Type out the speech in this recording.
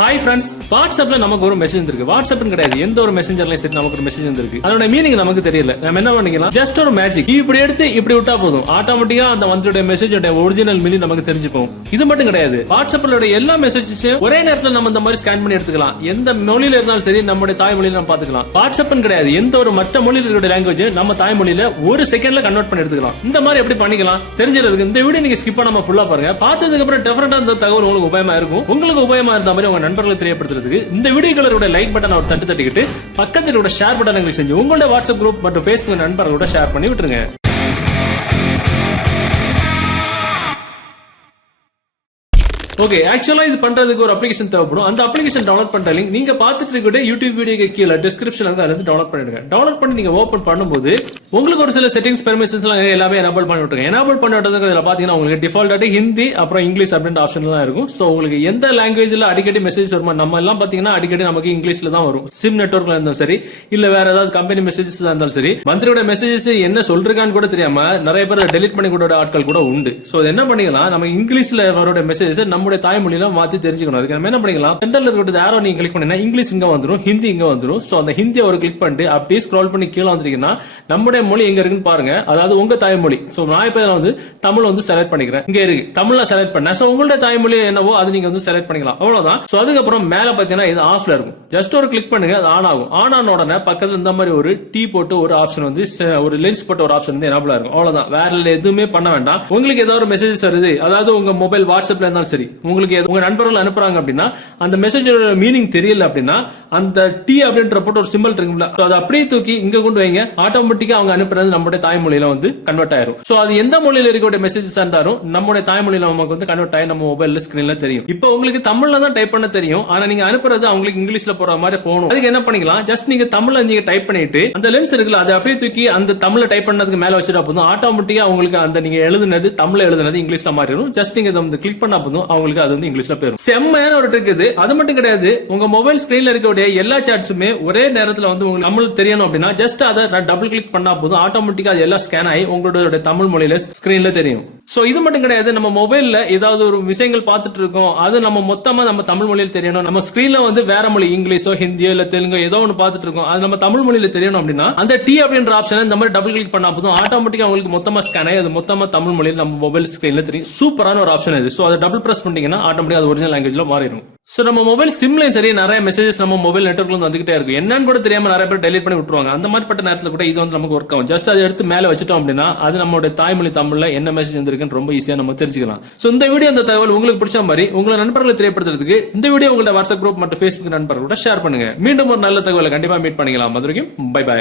Hi friends, வாட்ஸ்அப்ல நமக்கு ஒரு மெசேஜ் இருக்கு. வாட்ஸ்அப்னு கிடையாது, எந்த ஒரு மெசேஞ்சர்லயும் சரி நமக்கு ஒரு மெசேஜ் இருக்கு. அதோட மீனிங் நமக்கு தெரியல. நம்ம என்ன பண்ணிக்கலாம், ஜஸ்ட் ஒரு மேஜிக் இப்படி எடுத்து இப்படி விட்டா போதும், ஆட்டோமேட்டிக்கா அந்த வந்துடைய மெசேஜ் ஒரிஜினல் மீனிங் நமக்கு தெரிஞ்சுப்போம். இது மட்டும் கிடையாது, வாட்ஸ்அப்ல எல்லா மெசேஜஸையும் ஒரே நேரத்தில் நம்ம இந்த மாதிரி ஸ்கேன் பண்ணி எடுத்துக்கலாம். எந்த மொழியில இருந்தாலும் சரி நம்முடைய தாய்மொழியில நம்ம பாத்துக்கலாம். வாட்ஸ்அப்னு கிடையாது, எந்த ஒரு மற்ற மொழியில இருக்கிற லாங்குவேஜ் நம்ம தாய்மொழியில ஒரு செகண்ட்ல கன்வெர்ட் பண்ணி எடுத்துக்கலாம். இந்த மாதிரி எப்படி பண்ணிக்கலாம் தெரிஞ்சதுக்கு இந்த வீடியோ நீங்க ஸ்கிப் பண்ணாம ஃபுல்லா பாருங்க. பார்த்ததுக்கு அப்புறம் டெஃபினட்டா இந்த தகவல் உங்களுக்கு உபயோகமா இருக்கும். உங்களுக்கு உபயோகமா இருந்த மாதிரி உங்க நண்பர்களை தெரியப்படுத்துறது இந்த வீடியோகளோட லைக் பட்டன் ஒரு தட்டிக்கிட்டு பக்கத்தில் ஷேர் பட்டன் செஞ்சு உங்களோட வாட்ஸ்அப் குரூப் மற்றும் Facebook நண்பர்களோட ஷேர் பண்ணி விட்டுருங்க. ஓகே, ஆக்சுவலா இது பண்றதுக்கு ஒரு அப்ளிகேஷன் தேவைப்படும். அந்த அப்ளிகேஷன் டவுன்லோட் பண்ற லிங்க் நீங்க பாத்துட்டு இருக்க யூடியூப் வீடியோக்கு கீழே டிஸ்கிரிப்ஷன்ல இருந்து அதுல டவுன்லோட் பண்ணிடுங்க. டவுன்லோட் பண்ணி நீங்க ஓபன் பண்ணும்போது உங்களுக்கு ஒரு சில செட்டிங்ஸ் பெர்மிஷன்ஸ் எல்லாம் எல்லாமே எனேபிள் பண்ணி விட்டுருங்க. எனேபிள் பண்ணி விட்டதுக்கு இதுல பாத்தீங்கன்னா உங்களுக்கு டிஃபால்ட்டாக ஹிந்தி அப்புறம் இங்கிலீஷ் அப்படின்ற ஆப்ஷன் தான் இருக்கும். சோ உங்களுக்கு எந்த லாங்குவேஜ்ல அடிக்கடி மெசேஜ் வருமா, நம்ம எல்லாம் பாத்தீங்கன்னா அடிக்கடி நமக்கு இங்கிலீஷ்ல தான் வரும். சிம் நெட்வொர்க்ல இருந்தாலும் சரி, இல்ல வேற ஏதாவது கம்பெனி மெசேஜஸ் இருந்தாலும் சரி, மந்திரியோட மெசேஜஸ் என்ன சொல்றான்னு கூட தெரியாம நிறைய பேர் டெலிட் பண்ணி கூட ஆட்கள் கூட உண்டு. சோ என்ன பண்ணிக்கலாம், நம்ம இங்கிலீஷ்ல வரோட மெசேஜஸ் நம்முடைய தாய்மொழியில மாத்தி தெரிஞ்சுக்கணும். அதுக்கு நம்ம என்ன பண்ணிக்கலாம், சென்டர்ல இருக்கிற ஆரோ நீங்க கிளிக் பண்ணீங்கன்னா இங்கிலீஷ் இங்க வந்துரும், ஹிந்தி இங்க வந்துரும். சோ அந்த ஹிந்தியை ஒரு கிளிக் பண்ணிட்டு அப்படியே ஸ்க்ரோல் பண்ணி கீழே வந்துட்டீங்கன்னா நம்முடைய மொழி எங்க இருக்குன்னு பாருங்க. அதாவது உங்க தாய்மொழி. சோ நான் இப்ப தமிழ் செலக்ட் பண்ணிக்கிறேன். இங்க இருக்கு தமிழ்ல செலக்ட் பண்ணேன். சோ உங்களுடைய தாய்மொழி என்னவோ அது நீங்க செலக்ட் பண்ணிக்கலாம். அவ்வளவுதான். சோ அதுக்கப்புறம் மேல பாத்தீங்கன்னா இது ஆஃப்ல இருக்கும். ஜஸ்ட் ஒரு கிளிக் பண்ணுங்க, அது ஆன் ஆகும். ஆன் ஆன உடனே பக்கத்துல இந்த மாதிரி ஒரு டீ போட்டு ஒரு ஆப்ஷன் ஒரு லென்ஸ் போட்டு ஒரு ஆப்ஷன் எனேபிள் இருக்கும். அவ்வளவுதான். வேற எதுவுமே பண்ண வேண்டாம். உங்களுக்கு ஏதாவது ஒரு மெசேஜ் வருது, அதாவது உங்க மொபைல் வாட்ஸ்அப்ல இருந்தாலும் சரி, உங்களுக்கு உங்க நண்பர்கள் அனுப்புறாங்க அப்படின்னா அந்த மெசேஜோட மீனிங் தெரியல அப்படின்னா அந்த டி அப்படின்ற போட்டு ஒரு சிம்பிள் இருக்கும்ல, அதை அப்படியே தூக்கி இங்க கொண்டு வைங்க. ஆட்டோமேட்டிக்கா அவங்க அனுப்புறது நம்முடைய தாய்மொழியில கன்வெர்ட் ஆயிரும். சோ அது எந்த மொழியில இருக்க மெசேஜஸ் இருந்தாலும் நம்முடைய தாய்மொழியில நமக்கு கன்வெர்ட் ஆகி நம்ம மொபைல் ஸ்கிரீன்ல தெரியும். இப்போ உங்களுக்கு தமிழ்ல தான் டைப் பண்ண தெரியும், ஆனா நீங்க அனுப்புறது அவங்களுக்கு இங்கிலீஷ்ல போற மாதிரி போகணும். அதுக்கு என்ன பண்ணிக்கலாம், ஜஸ்ட் நீங்க தமிழ்ல நீங்க டைப் பண்ணிட்டு அந்த லென்ஸ் இருக்குல்ல அதை அப்படியே தூக்கி அந்த தமிழ்ல டைப் பண்ணதுக்கு மேல வச்சுட்டா போதும், ஆட்டோமேட்டிக்கா அவங்களுக்கு அந்த நீங்க எழுதுனது தமிழ்ல எழுதுனது இங்கிலீஷ்ல மாறிடும். ஜஸ்ட் நீங்க கிளிக் பண்ணா போதும் அவங்களுக்கு அது இங்கிலீஷ்ல போயிடும். செம்மையான ஒரு ட்ரிக் இது. அது மட்டும் கிடையாது, உங்க மொபைல் ஸ்கிரீன்ல இருக்கக்கூடிய எல்லா சாட்ஸுமே ஒரே நேரத்துல உங்களுக்கு தமிழ் தெரியணும் அப்படின்னா ஜஸ்ட் அதை டபுள் கிளிக் பண்ணா போதும், ஆட்டோமேட்டிக்கா அது எல்லாம் ஸ்கேன் ஆகி உங்களோட தமிழ் மொழியில ஸ்கிரீன்ல தெரியும். சோ இது மட்டும் கிடையாது, நம்ம மொபைல்ல ஏதாவது ஒரு விஷயங்கள் பார்த்துட்டு இருக்கோம், அது நம்ம மொத்தமா நம்ம தமிழ் மொழியில் தெரியணும். நம்ம ஸ்கிரீன்ல வேற மொழி இங்கிலீஷோ ஹிந்தியோ இல்ல தெலுங்கோ ஏதோ ஒன்று பார்த்துட்டு இருக்கோம், அது நம்ம தமிழ் மொழியில தெரியணும் அப்படின்னா அந்த டி அப்படின்ற ஆப்ஷன் இந்த மாதிரி டபுள் கிளிக் பண்ணா போதும், ஆட்டோமேட்டிக்கா உங்களுக்கு மொத்தமா ஸ்கேன் ஆகி அது மொத்தமா தமிழ் மொழியில் நம்ம மொபைல் ஸ்கிரீன்ல தெரியும். சூப்பரான ஒரு ஆப்ஷன் இது. சோ அதை டபுள் பிரஸ் பண்ணீங்கன்னா ஆட்டோமேட்டிக்கா அது ஒரிஜினல் லாங்குவேஜ்ல மாறிடும். சோ நம்ம மொபைல் சிம்லயும் சரி நிறைய மெசேஜஸ் நம்ம மொபைல் நெட்வொர்க்ல வந்துகிட்டே இருக்கும். என்னன்னு கூட தெரியாம நிறைய பேர் டெலிட் பண்ணி விட்டுருவாங்க. அந்த மாதிரி பட்ட நேரத்துல கூட இது நமக்கு ஒர்க் ஆகும். ஜஸ்ட் அதை எடுத்து மேல வச்சுட்டோம் அப்படின்னா அது நம்மளுடைய தாய்மொழி தமிழ்ல என்ன மெசேஜ் வந்திருக்குன்னு ரொம்ப ஈஸியா நம்ம தெரிஞ்சுக்கலாம். சோ இந்த வீடியோ அந்த தகவல் உங்களுக்கு பிடிச்ச மாதிரி உங்களை நண்பர்களை தெரியப்படுத்துறதுக்கு இந்த வீடியோ உங்களோட வாட்ஸ்அப் குரூப் மற்றும் Facebook நண்பர்களோட ஷேர் பண்ணுங்க. மீண்டும் ஒரு நல்ல தகவலை கண்டிப்பா மீட் பண்ணிக்கலாம். அது வரைக்கும் பை பை.